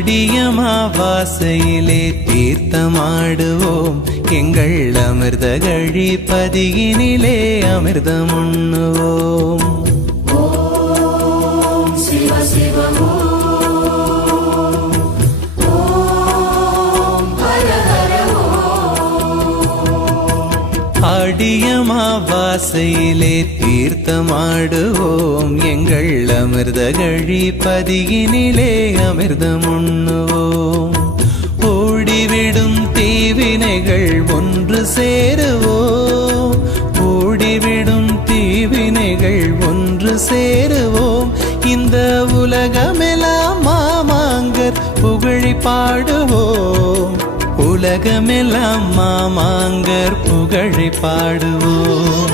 ஆடியமாவாசையிலே தீர்த்தமாடுவோம் எங்கள் அமிர்த கழிப்பதியினிலே அமிர்தம் உண்ணுவோம். ஓம் சிவ சிவ ஓம் ஹர ஹர ஆடியமாவாசையிலே தீர்த்தமாடுவோம் எங்கள் அமிர்த கழிப்பதியினிலே அமிர்தம் உண்ணுவோம். ஓடிவிடும் தீவினைகள் ஒன்று சேருவோம், ஓடிவிடும் தீவினைகள் ஒன்று சேருவோம். இந்த உலகமெல்லாம் மாமாங்கர் புகழி பாடுவோம், உலகமெல்லாம் மாமாங்கர் புகழி பாடுவோம்.